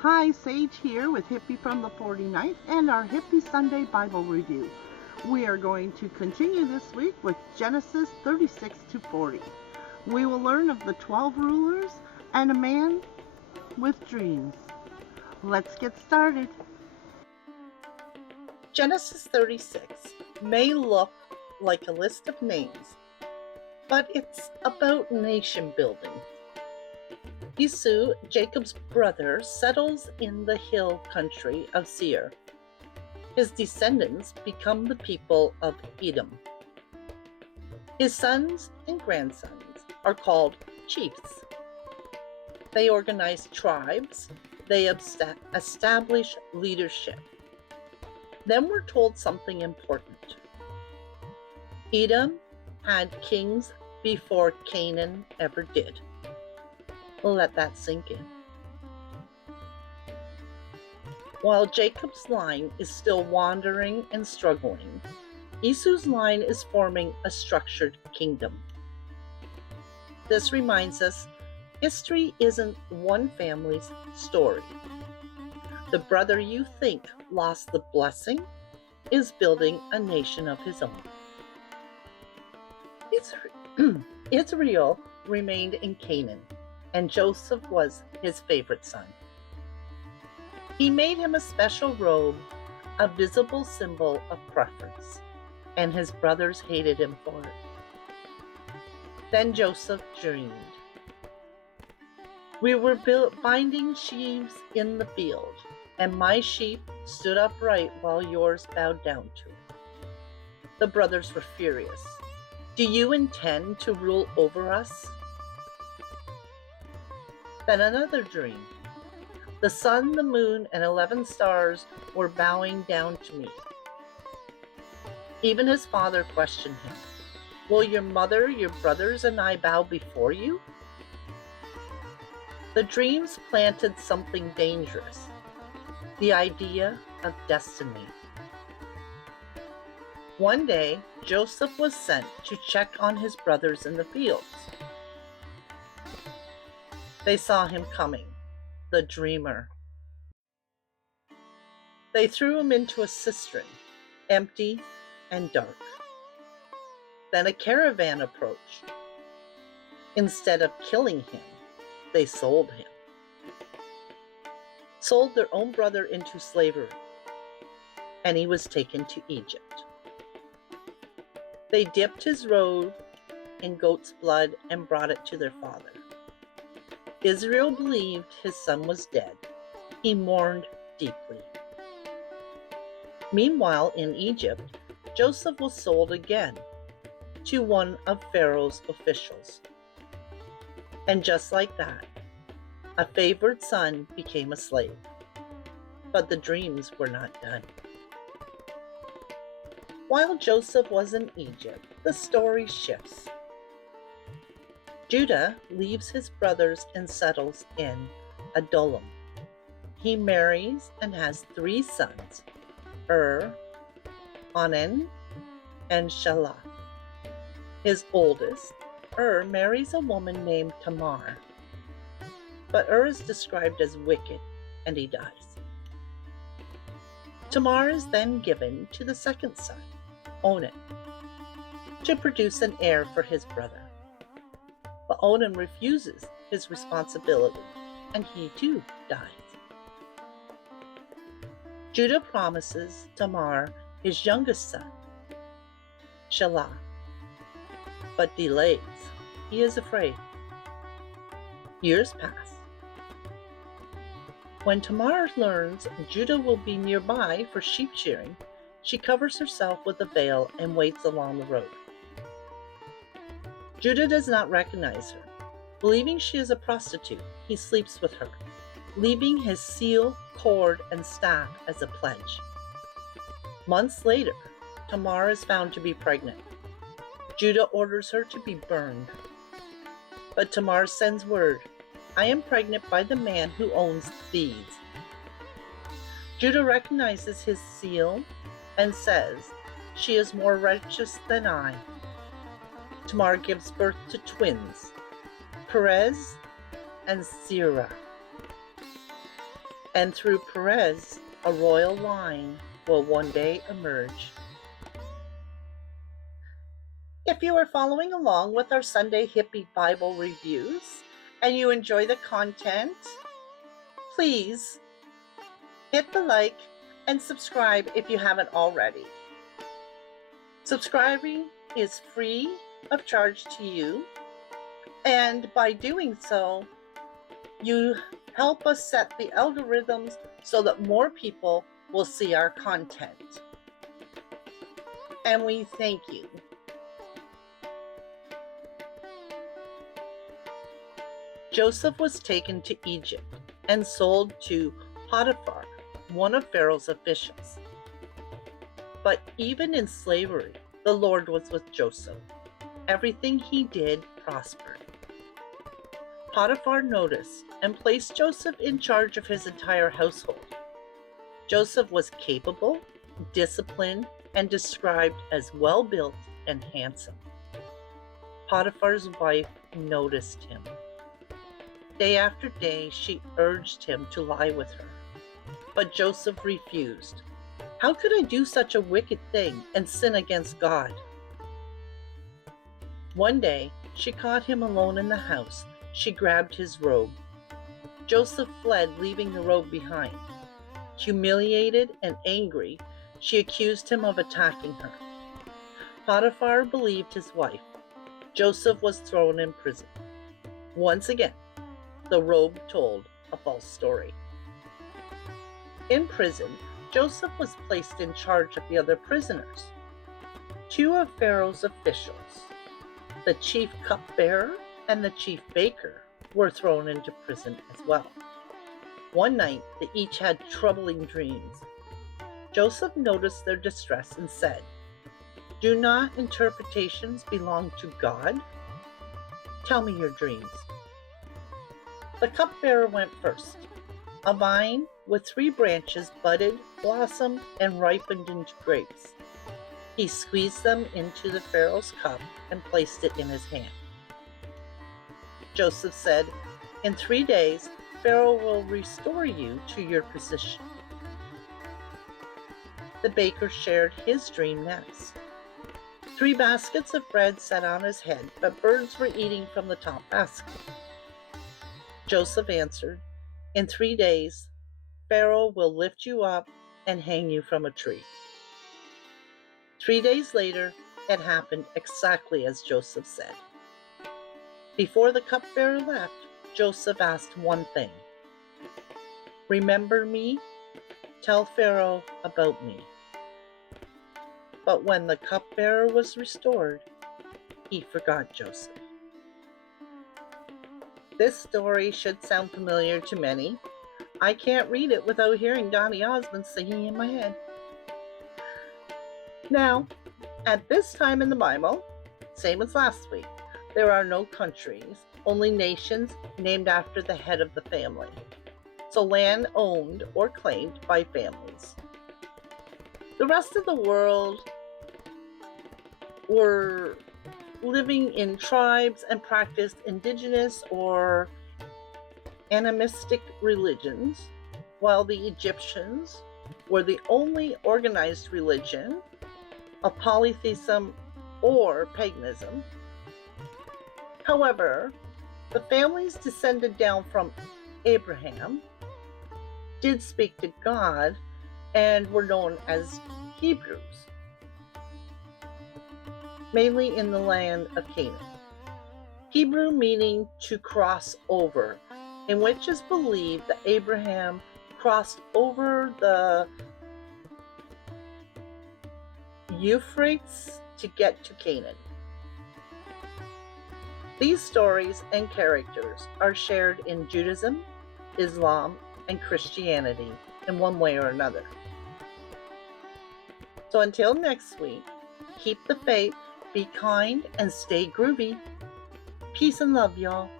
Hi, Sage here with Hippie from the 49th and our Hippie Sunday Bible Review. We are going to continue this week with Genesis 36 to 40. We will learn of the 12 rulers and a man with dreams. Let's get started. Genesis 36 may look like a list of names, but it's about nation building. Esau, Jacob's brother, settles in the hill country of Seir. His descendants become the people of Edom. His sons and grandsons are called chiefs. They organize tribes. They establish leadership. Then we're told something important. Edom had kings before Canaan ever did. Let that sink in. While Jacob's line is still wandering and struggling, Esau's line is forming a structured kingdom. This reminds us, history isn't one family's story. The brother you think lost the blessing is building a nation of his own. Israel remained in Canaan, and Joseph was his favorite son. He made him a special robe, a visible symbol of preference, and his brothers hated him for it. Then Joseph dreamed. We were binding sheaves in the field, and my sheep stood upright while yours bowed down to it. The brothers were furious. Do you intend to rule over us? Then another dream. The sun, the moon, and 11 stars were bowing down to me. Even his father questioned him. Will your mother, your brothers, and I bow before you? The dreams planted something dangerous, the idea of destiny. One day, Joseph was sent to check on his brothers in the fields. They saw him coming, the dreamer. They threw him into a cistern, empty and dark. Then a caravan approached. Instead of killing him, they sold him. Sold their own brother into slavery, and he was taken to Egypt. They dipped his robe in goat's blood and brought it to their father. Israel believed his son was dead. He mourned deeply. Meanwhile, in Egypt, Joseph was sold again to one of Pharaoh's officials. And just like that, a favored son became a slave. But the dreams were not done. While Joseph was in Egypt, the story shifts. Judah leaves his brothers and settles in Edom. He marries and has 3 sons, Onan, and Shelah. His oldest, marries a woman named Tamar. But is described as wicked, and he dies. Tamar is then given to the second son, Onan, to produce an heir for his brother. But Onan refuses his responsibility, and he too dies. Judah promises Tamar his youngest son, Shelah, but delays. He is afraid. Years pass. When Tamar learns Judah will be nearby for sheep shearing, she covers herself with a veil and waits along the road. Judah does not recognize her. Believing she is a prostitute, he sleeps with her, leaving his seal, cord, and staff as a pledge. Months later, Tamar is found to be pregnant. Judah orders her to be burned. But Tamar sends word, I am pregnant by the man who owns these. Judah recognizes his seal and says, she is more righteous than I. Tamar gives birth to twins, Perez and Zerah. And through Perez, a royal line will one day emerge. If you are following along with our Sunday Hippie Bible reviews and you enjoy the content, please hit the like and subscribe if you haven't already. Subscribing is free of charge to you, and by doing so, you help us set the algorithms so that more people will see our content. And we thank you. Joseph was taken to Egypt and sold to Potiphar, one of Pharaoh's officials. But even in slavery, the Lord was with Joseph. Everything he did prospered. Potiphar noticed and placed Joseph in charge of his entire household. Joseph was capable, disciplined, and described as well-built and handsome. Potiphar's wife noticed him. Day after day, she urged him to lie with her. But Joseph refused. How could I do such a wicked thing and sin against God? One day, she caught him alone in the house. She grabbed his robe. Joseph fled, leaving the robe behind. Humiliated and angry, she accused him of attacking her. Potiphar believed his wife. Joseph was thrown in prison. Once again, the robe told a false story. In prison, Joseph was placed in charge of the other prisoners. Two of Pharaoh's officials, the chief cupbearer and the chief baker, were thrown into prison as well. One night, they each had troubling dreams. Joseph noticed their distress and said, "Do not interpretations belong to God? Tell me your dreams." The cupbearer went first. A vine with 3 branches budded, blossomed, and ripened into grapes. He squeezed them into the Pharaoh's cup and placed it in his hand. Joseph said, "In 3 days, Pharaoh will restore you to your position." The baker shared his dream next. 3 baskets of bread sat on his head, but birds were eating from the top basket. Joseph answered, "In 3 days, Pharaoh will lift you up and hang you from a tree." 3 days later, it happened exactly as Joseph said. Before the cupbearer left, Joseph asked one thing. "Remember me? Tell Pharaoh about me." But when the cupbearer was restored, he forgot Joseph. This story should sound familiar to many. I can't read it without hearing Donny Osmond singing in my head. Now, at this time in the Bible, same as last week, there are no countries, only nations named after the head of the family. So land owned or claimed by families. The rest of the world were living in tribes and practiced indigenous or animistic religions, while the Egyptians were the only organized religion of polytheism or paganism. However, the families descended down from Abraham did speak to God and were known as Hebrews, mainly in the land of Canaan. Hebrew meaning to cross over, in which is believed that Abraham crossed over the Euphrates to get to Canaan. These stories and characters are shared in Judaism, Islam, and Christianity in one way or another. So until next week, keep the faith, be kind, and stay groovy. Peace and love, y'all.